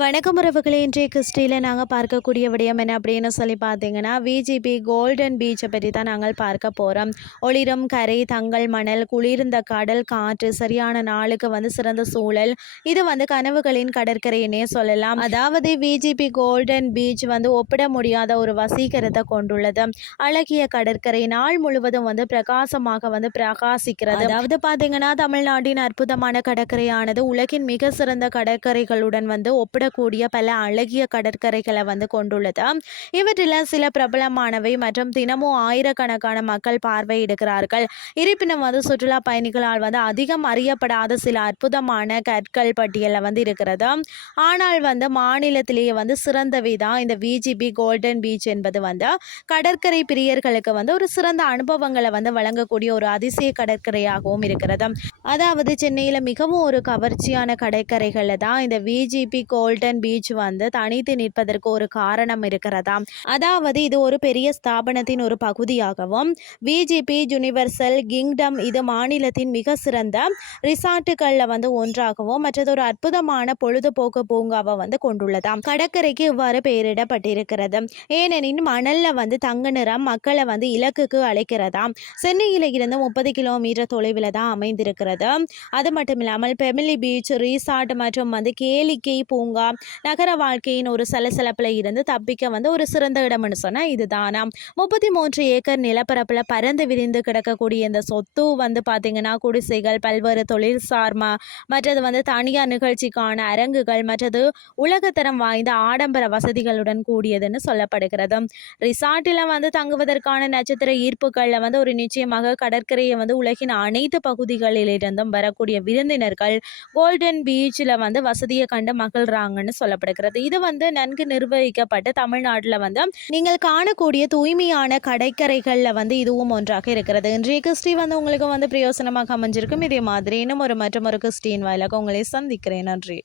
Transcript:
வணக்கம் உறவுகளே இன்றைய கிறிஸ்டியில் நாங்கள் பார்க்கக்கூடிய விடயம் என்ன அப்படின்னு சொல்லி பார்த்தீங்கன்னா விஜிபி கோல்டன் பீச்சை பற்றி தான் நாங்கள் பார்க்க போகிறோம் ஒளிரும் கரை தங்கள் மணல் குளிர்ந்த கடல் காற்று சரியான நாளுக்கு வந்து சிறந்த சூழல். இது வந்து கனவுகளின் கடற்கரையினே சொல்லலாம். அதாவது விஜிபி கோல்டன் பீச் வந்து ஒப்பிட முடியாத ஒரு வசீகரத்தை கொண்டுள்ளது. அழகிய கடற்கரை நாள் முழுவதும் வந்து பிரகாசமாக வந்து பிரகாசிக்கிறது. அதாவது பார்த்தீங்கன்னா தமிழ்நாட்டின் அற்புதமான கடற்கரையானது உலகின் மிக சிறந்த கடற்கரைகளுடன் வந்து ஒப்பிட ஒப்பிடக்கூடிய பல அழகிய கடற்கரைகளை வந்து கொண்டுள்ளது. இவற்றில் சில பிரபலமானவை மற்றும் தினமும் ஆயிரக்கணக்கான மக்கள் பார்வையிடுகிறார்கள். இருப்பினும் வந்து சுற்றுலா பயணிகளால் வந்து அதிகம் அறியப்படாத சில அற்புதமான கற்கள் பட்டியலில் வந்து இருக்கிறது. ஆனால் வந்து மாநிலத்திலேயே வந்து சிறந்தவை தான் இந்த விஜிபி கோல்டன் பீச் என்பது வந்து. கடற்கரை பிரியர்களுக்கு வந்து ஒரு சிறந்த அனுபவங்களை வந்து வழங்கக்கூடிய ஒரு அதிசய கடற்கரையாகவும் இருக்கிறது. அதாவது சென்னையில் மிகவும் ஒரு கவர்ச்சியான கடற்கரைகளில் தான் இந்த விஜிபி கோல்டன் பீச் வந்து தனித்து நிற்பதற்கு ஒரு காரணம் இருக்கிறதா? அதாவது இது ஒரு பெரிய ஸ்தாபனத்தின் ஒரு பகுதியாகவும் விஜிபி யுனிவர்சல் கிங்டம் இது மாநிலத்தின் மிக சிறந்த ரிசார்ட்டுகளில் வந்து ஒன்றாகவும் மற்றது ஒரு அற்புதமான பொழுதுபோக்கு பூங்காவை வந்து கொண்டுள்ளதாம் கடற்கரைக்கு இவ்வாறு பெயரிடப்பட்டிருக்கிறது. ஏனெனில் மணல்ல வந்து தங்க நிறம் மக்களை வந்து இலக்குக்கு அழைக்கிறதாம் சென்னையில் இருந்து முப்பது கிலோமீட்டர் தொலைவில் தான் அமைந்திருக்கிறது. அது மட்டும் இல்லாமல் பெமிலி பீச் ரீசார்ட் மற்றும் வந்து கேளிக்கை பூங்கா நகர வாழ்க்கையின் ஒரு சலசலப்பில் இருந்து தப்பிக்க வந்து ஒரு சிறந்த இடம்னு சொன்னால் இதுதானாம் முப்பத்தி மூன்று ஏக்கர் நிலப்பரப்பில் பறந்து விரிந்து கிடக்கக்கூடிய இந்த சொத்து வந்து பார்த்திங்கன்னா குடிசைகள் பல்வேறு தொழில் சார்மா மற்றது வந்து தனியார் நிகழ்ச்சிக்கான அரங்குகள் மற்றது உலகத்தரம் வாய்ந்த ஆடம்பர வசதிகளுடன் கூடியதுன்னு சொல்லப்படுகிறது. ரிசார்ட்டில் வந்து தங்குவதற்கான நட்சத்திர ஈர்ப்புகளில் வந்து ஒரு நிச்சயமாக கடற்கரையை வந்து உலகின் அனைத்து பகுதிகளிலிருந்தும் வரக்கூடிய விருந்தினர்கள் கோல்டன் பீச்சில் வந்து வசதியை கண்டு செய்வாங்கன்னு சொல்லப்படுகிறது. இது வந்து நன்கு நிர்வகிக்கப்பட்டு தமிழ்நாட்டில் வந்து நீங்கள் காணக்கூடிய தூய்மையான கடற்கரைகளில் வந்து இதுவும் ஒன்றாக இருக்கிறது. இன்றைய கிறிஸ்டி வந்து உங்களுக்கு வந்து பிரயோசனமாக அமைஞ்சிருக்கும். இதே மாதிரி இன்னும் ஒரு மற்றும் ஒரு கிறிஸ்டின் வாயிலாக உங்களை சந்திக்கிறேன். நன்றி.